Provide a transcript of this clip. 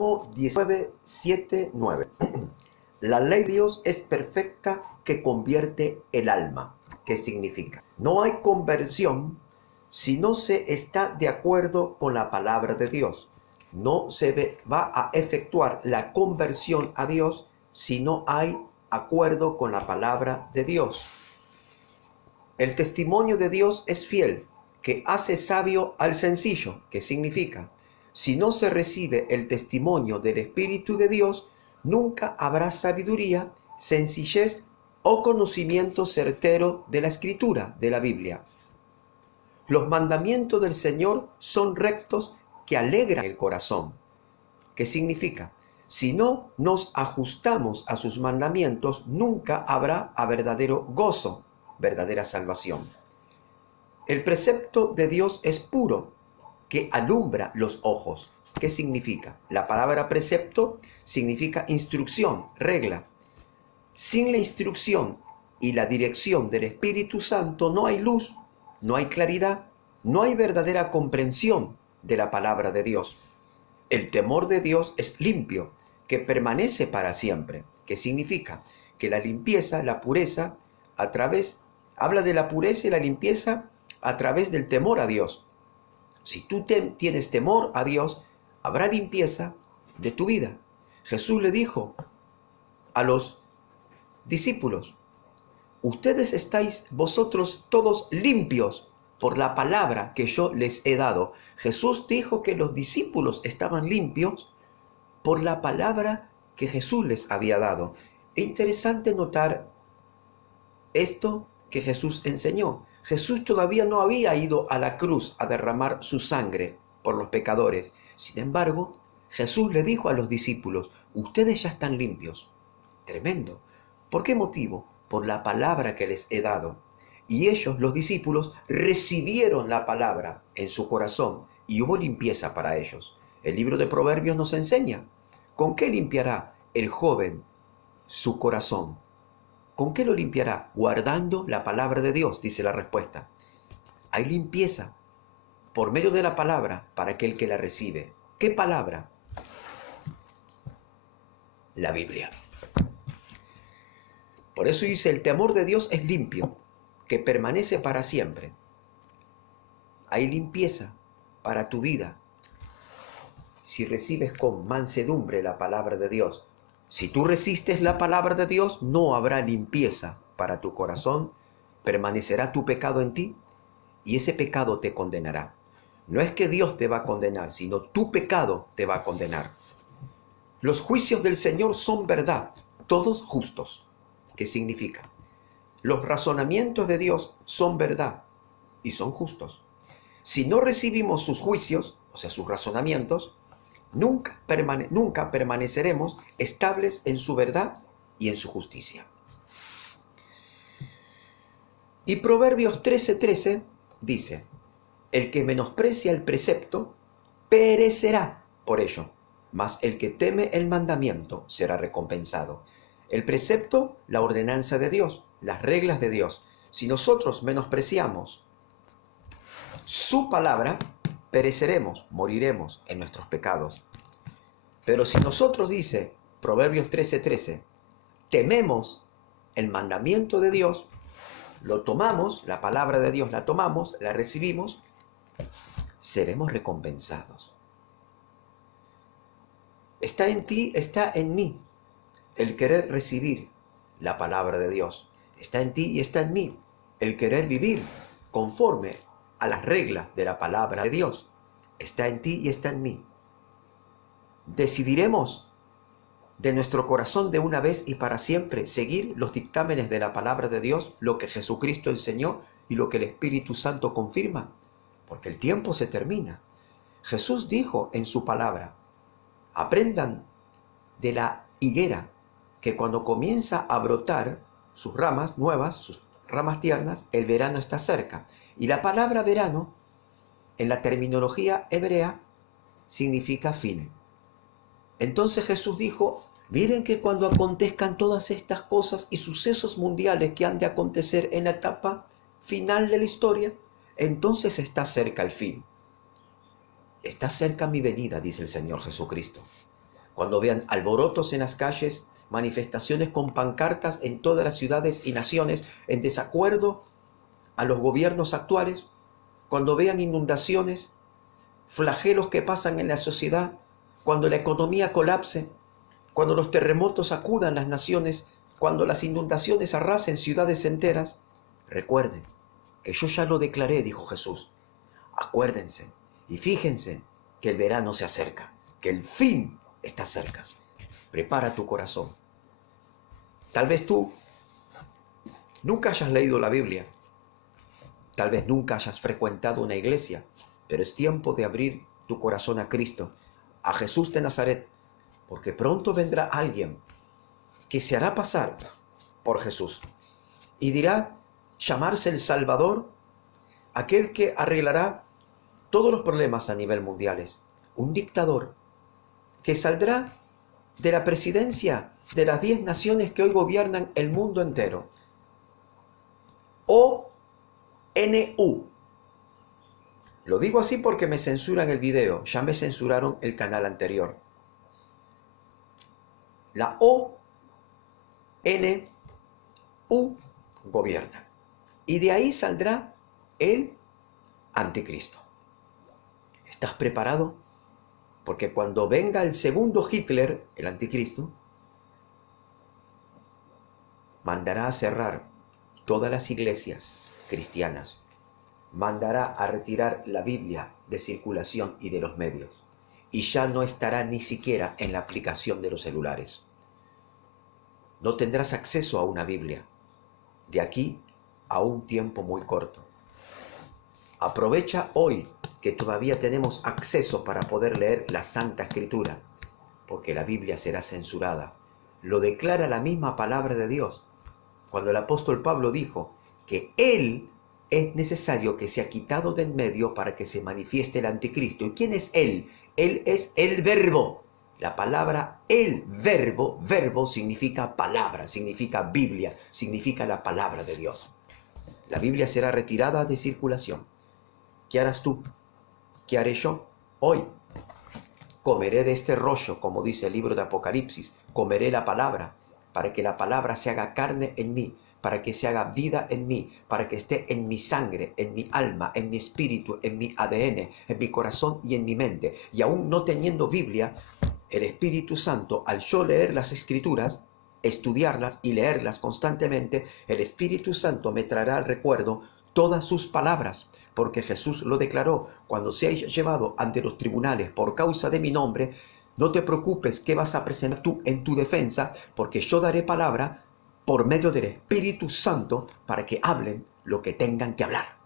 Salmo 19, 7, 9. La ley de Dios es perfecta que convierte el alma. ¿Qué significa? No hay conversión si no se está de acuerdo con la palabra de Dios. No se va a efectuar la conversión a Dios si no hay acuerdo con la palabra de Dios. El testimonio de Dios es fiel, que hace sabio al sencillo. ¿Qué significa? Si no se recibe el testimonio del Espíritu de Dios, nunca habrá sabiduría, sencillez o conocimiento certero de la Escritura, de la Biblia. Los mandamientos del Señor son rectos que alegran el corazón. ¿Qué significa? Si no nos ajustamos a sus mandamientos, nunca habrá verdadero gozo, verdadera salvación. El precepto de Dios es puro, que alumbra los ojos. ¿Qué significa? La palabra precepto significa instrucción, regla. Sin la instrucción y la dirección del Espíritu Santo no hay luz, no hay claridad, no hay verdadera comprensión de la palabra de Dios. El temor de Dios es limpio, que permanece para siempre. ¿Qué significa? Que la limpieza, la pureza, habla de la pureza y la limpieza a través del temor a Dios. Si tú tienes temor a Dios, habrá limpieza de tu vida. Jesús le dijo a los discípulos: ustedes estáis vosotros todos limpios por la palabra que yo les he dado. Jesús dijo que los discípulos estaban limpios por la palabra que Jesús les había dado. Es interesante notar esto que Jesús enseñó. Jesús todavía no había ido a la cruz a derramar su sangre por los pecadores. Sin embargo, Jesús le dijo a los discípulos: ustedes ya están limpios. Tremendo. ¿Por qué motivo? Por la palabra que les he dado. Y ellos, los discípulos, recibieron la palabra en su corazón y hubo limpieza para ellos. El libro de Proverbios nos enseña: ¿con qué limpiará el joven su corazón? ¿Con qué lo limpiará? Guardando la palabra de Dios, dice la respuesta. Hay limpieza por medio de la palabra para aquel que la recibe. ¿Qué palabra? La Biblia. Por eso dice: el temor de Dios es limpio, que permanece para siempre. Hay limpieza para tu vida si recibes con mansedumbre la palabra de Dios. Si tú resistes la palabra de Dios, no habrá limpieza para tu corazón, permanecerá tu pecado en ti y ese pecado te condenará. No es que Dios te va a condenar, sino tu pecado te va a condenar. Los juicios del Señor son verdad, todos justos. ¿Qué significa? Los razonamientos de Dios son verdad y son justos. Si no recibimos sus juicios, o sea, sus razonamientos, nunca permaneceremos estables en su verdad y en su justicia. Y Proverbios 13:13 dice: el que menosprecia el precepto perecerá por ello, mas el que teme el mandamiento será recompensado. El precepto, la ordenanza de Dios, las reglas de Dios. Si nosotros menospreciamos su palabra, pereceremos, moriremos en nuestros pecados. Pero si nosotros, dice Proverbios 13:13, tememos el mandamiento de Dios, lo tomamos, la palabra de Dios la tomamos, la recibimos, seremos recompensados. Está en ti, está en mí el querer recibir la palabra de Dios. Está en ti y está en mí el querer vivir conforme a las reglas de la palabra de Dios. Está en ti y está en mí. Decidiremos de nuestro corazón de una vez y para siempre seguir los dictámenes de la palabra de Dios, lo que Jesucristo enseñó y lo que el Espíritu Santo confirma, porque el tiempo se termina. Jesús dijo en su palabra: aprendan de la higuera, que cuando comienza a brotar sus ramas nuevas, sus ramas tiernas, el verano está cerca. Y la palabra verano, en la terminología hebrea, significa fin. Entonces Jesús dijo: miren que cuando acontezcan todas estas cosas y sucesos mundiales que han de acontecer en la etapa final de la historia, entonces está cerca el fin. Está cerca mi venida, dice el Señor Jesucristo. cuando vean alborotos en las calles, manifestaciones con pancartas en todas las ciudades y naciones en desacuerdo a los gobiernos actuales, cuando vean inundaciones, flagelos que pasan en la sociedad, cuando la economía colapse, cuando los terremotos acudan las naciones, cuando las inundaciones arrasen ciudades enteras, recuerden que yo ya lo declaré, dijo Jesús. Acuérdense y fíjense que el verano se acerca, que el fin está cerca. Prepara tu corazón. Tal vez tú nunca hayas leído la Biblia, tal vez nunca hayas frecuentado una iglesia, pero es tiempo de abrir tu corazón a Cristo, a Jesús de Nazaret, porque pronto vendrá alguien que se hará pasar por Jesús y dirá llamarse el Salvador, aquel que arreglará todos los problemas a nivel mundiales, un dictador que saldrá de la presidencia de las 10 naciones que hoy gobiernan el mundo entero. ONU. Lo digo así porque me censuran el video, ya me censuraron el canal anterior. La ONU gobierna. Y de ahí saldrá el anticristo. ¿Estás preparado? Porque cuando venga el segundo Hitler, el anticristo, mandará a cerrar todas las iglesias cristianas, mandará a retirar la Biblia de circulación y de los medios, y ya no estará ni siquiera en la aplicación de los celulares. No tendrás acceso a una Biblia de aquí a un tiempo muy corto. Aprovecha hoy que todavía tenemos acceso para poder leer la Santa Escritura, porque la Biblia será censurada. Lo declara la misma palabra de Dios. Cuando el apóstol Pablo dijo que Él es necesario que sea quitado del medio para que se manifieste el anticristo. ¿Y quién es Él? Él es el Verbo. La palabra el verbo significa palabra, significa Biblia, significa la palabra de Dios. La Biblia será retirada de circulación. ¿Qué harás tú? ¿Qué haré yo? Hoy comeré de este rollo, como dice el libro de Apocalipsis. Comeré la palabra, para que la palabra se haga carne en mí, para que se haga vida en mí, para que esté en mi sangre, en mi alma, en mi espíritu, en mi ADN, en mi corazón y en mi mente. Y aún no teniendo Biblia, el Espíritu Santo, al yo leer las Escrituras, estudiarlas y leerlas constantemente, el Espíritu Santo me traerá al recuerdo todas sus palabras, porque Jesús lo declaró: cuando seáis llevado ante los tribunales por causa de mi nombre, no te preocupes qué vas a presentar tú en tu defensa, porque yo daré palabra por medio del Espíritu Santo para que hablen lo que tengan que hablar.